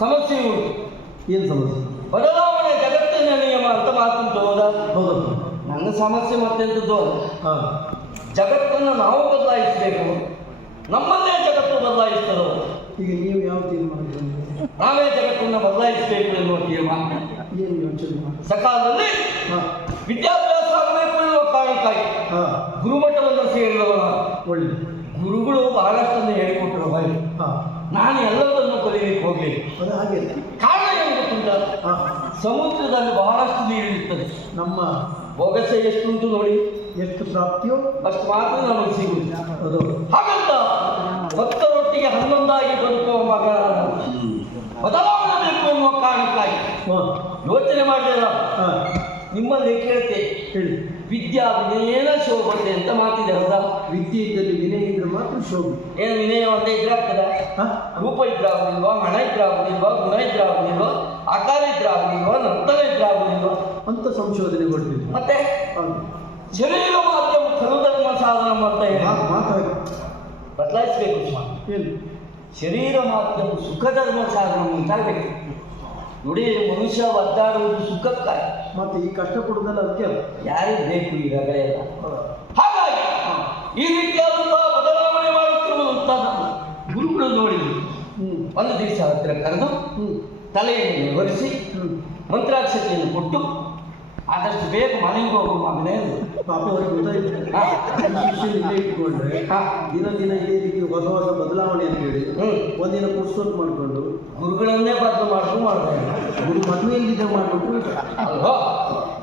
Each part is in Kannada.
ಸಮಸ್ಯೆ ಉಂಟು. ಏನು ಸಮಸ್ಯೆ? ಬದಲಾವಣೆ ಜಗತ್ತಿನ ನಿಯಮ ಅಂತ ಮಾತು ಹೌದಾ? ಹೌದಪ್ಪ ನನ್ನ ಸಮಸ್ಯೆ ಮತ್ತೆಂತದ್ದು ಅಲ್ಲ. ಹಾಂ. ಜಗತ್ತನ್ನು ನಾವು ಬದಲಾಯಿಸಬೇಕು. ನಮ್ಮಲ್ಲೇ ಜಗತ್ತು ಬದಲಾಯಿಸ್ತದೋ? ಈಗ ನೀವು ಯಾವ ತೀರ್ಮಾನ? ನಾವೇ ಜಗತ್ತನ್ನು ಬದಲಾಯಿಸಬೇಕು ಎನ್ನುವ ತೀರ್ಮಾನ. ಏನು ಯೋಚನೆ ಸಕಾಲದಲ್ಲಿ ವಿದ್ಯಾಭ್ಯಾಸ ಆಗಬೇಕು ಎನ್ನುವ ಕಾರಣಕ್ಕಾಗಿ ಗುರುಮಠವನ್ನು ಸೇರಿದವ ಒಳ್ಳೆ. ಗುರುಗಳು ಬಹಳಷ್ಟನ್ನು ಹೇಳಿಕೊಟ್ಟರು ಹಾಗೆ ಹಾಂ ನಾನು ಎಲ್ಲದನ್ನು ಕಲಿಯಲಿಕ್ಕೆ ಹೋಗಲಿ ಅದು ಹಾಗೆ ಕಾರಣ ಏನು ಗೊತ್ತುಂಟ? ಸಮುದ್ರದಲ್ಲಿ ಬಹಳಷ್ಟು ನೀರಿರುತ್ತದೆ ನಮ್ಮ ಬೊಗಸೆ ಎಷ್ಟುಂಟು ನೋಡಿ? ಎಷ್ಟು ಪ್ರಾಪ್ತಿಯೋ ಅಷ್ಟು ಮಾತ್ರ ನಮಗೆ ಸಿಗುವುದು. ಅದು. ಹಾಗಂತ ಭಕ್ತರೊಟ್ಟಿಗೆ ಹನ್ನೊಂದಾಗಿ ಬದುಕುವ ಮಗ ಬದಲಾವಣೆ ಬೇಕು ಕಾರಣಕ್ಕಾಗಿ. ಯೋಚನೆ ಮಾಡಿದ ಹಾಂ. ನಿಮ್ಮಲ್ಲಿ ಕೇಳ್ತೆ ಹೇಳಿ. ವಿದ್ಯಾ ವಿನಯನ ಶೋಭತೆ ಅಂತ ಮಾತಿದೆ ಹೌದಾ ವಿದ್ಯೆ ಇದ್ದಲ್ಲಿ ವಿನಯ ಇದ್ರೆ ಮಾತ್ರ ಶೋಭೆ. ಏನು ವಿನಯ ಒಂದೇ ಇದ್ರೆ ಆಗ್ತದ? ರೂಪ ಇದ್ರೆ ಆಗುದಿಲ್ವಾ ಹಣ ಇದ್ರೆ ಆಗುದಿಲ್ವಾ ಗುಣ ಇದ್ರೆ ಆಗುದಿಲ್ವಾ ಆಕಾರ ಇದ್ರೆ ಆಗುದಿಲ್ವಾ ನರ್ತನ ಇದ್ರೆ ಆಗುದಿಲ್ವಾ ಅಂತ ಸಂಶೋಧನೆ ಕೊಡ್ತೀವಿ. ಮತ್ತೆ? ಶರೀರ ಮಾಧ್ಯಮ ಖಲುಧರ್ಮ ಸಾಧನ ಅಂತ ಹೇಳಿ ಬದಲಾಯಿಸಬೇಕು ಶರೀರ ಮಾಧ್ಯಮ ಸುಖ ಧರ್ಮ ಸಾಧನ ಮುಂತಾಗಬೇಕು. ನೋಡಿ ಮನುಷ್ಯ ಒದ್ದಾಡುವುದು ಸುಖಕ್ಕಾಗಿ. ಮತ್ತೆ ಈ ಕಷ್ಟ ಕೊಡುದಲ್ಲ ಅದಕ್ಕೆ ಯಾರಿಗೆ ಬೇಕು ಈಗಾಗಲೆಲ್ಲ ಹಾಗಾಗಿ ಈ ರೀತಿಯಾದಂತಹ ಬದಲಾವಣೆ ನಮ್ಮ ಗುರುಗಳು ನೋಡಿದ್ರು. ಒಂದು ದಿವಸ ಹತ್ತಿರ ಕರೆದು ತಲೆಯನ್ನು ಒರೆಸಿ ಮಂತ್ರಾಕ್ಷತೆಯನ್ನು ಕೊಟ್ಟು ಆದಷ್ಟು ಬೇಗ ಮನೆಗೆ ಹೋಗು ಮಗನೇ. ಪಾಪ ಅವ್ರಿಗೆ ಗೊತ್ತಾಯ್ತು. ಹಾ. ಈ ಇಲ್ಲೇ ಇಟ್ಕೊಂಡ್ರೆ ದಿನ ದಿನ ಇದೇ ರೀತಿ ಹೊಸ ಹೊಸ ಬದಲಾವಣೆ ಅಂತ ಹೇಳಿ. ಒಂದಿನ ಪುಸ್ತಕ ಮಾಡಿಕೊಂಡು ಗುರುಗಳನ್ನೇ ಬದಲು ಮಾಡ್ಕೊಂಡು ಮಾಡ್ತಾರೆ ಗುರು ಮದುವೆಯಲ್ಲಿದ್ದ ಮಾಡ್ಬಿಟ್ಟು ಅಲ್ವಾ?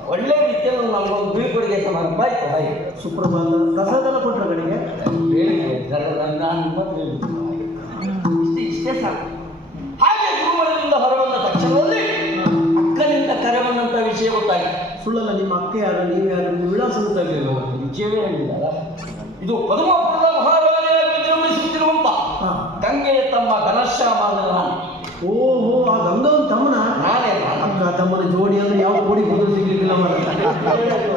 ಒಳ್ಳೆ ರೀತಿಯಲ್ಲಿ ನಮಗೊಂದು ಬೀಳ್ಕೊಡುಗೆ ಸಮಾರಂಭ ಆಯ್ತು ಹಾಗೆ ಸುಪ್ರಭಾತ. ಪ್ರಸಾದನ ಕೊಟ್ರ ಕಡೆಗೆ? ನಾನು ಇಷ್ಟೇ ಸಾಕು. ವಿಷಯ ಗೊತ್ತಾಯ್ತು. ಸುಳ್ಳಲ್ಲ ನಿಮ್ಮ ಅಕ್ಕ ಯಾರು ನೀವು ಯಾರು ನಿಮ್ಮ ವಿಳಾಸ ಗೊತ್ತಾಗಲಿಲ್ಲ ನಿಜವೇ ಹೇಳಿಲ್ಲ ಇದು ಪದ್ಮಪುರದ ಮಹಾರಾಣಿಯ ವಿಜೃಂಭಿಸುತ್ತಿರುವಂತ ಹಾ. ಗಂಗೆಯ ತಮ್ಮ ಘನಶ್ಯಾಮ ಓಹೋ ಆ ಗಂಗವನ್ ತಮ್ಮನ? ನಾನೇ ಅಕ್ಕ ತಮ್ಮನ ಜೋಡಿ ಅಂದ್ರೆ ಯಾವ ಕೋಡಿ ಬದಲು ಸಿಗ್ಲಿಕ್ಕಿಲ್ಲ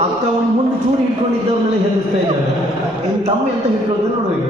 ಅಕ್ಕ ಒಂದು ಮುಂದೆ ಚೂಡಿ ಇಟ್ಕೊಂಡಿದ್ದವ್ರನ್ನೆಲ್ಲ ಹೆದರಿಸ್ತಾ ಇದ್ದಾರೆ ಇನ್ ತಮ್ಮ ಎಂತ ಹಿಟ್ಕೊಳ್ತಾರೆ ನೋಡ್ಬೇಕು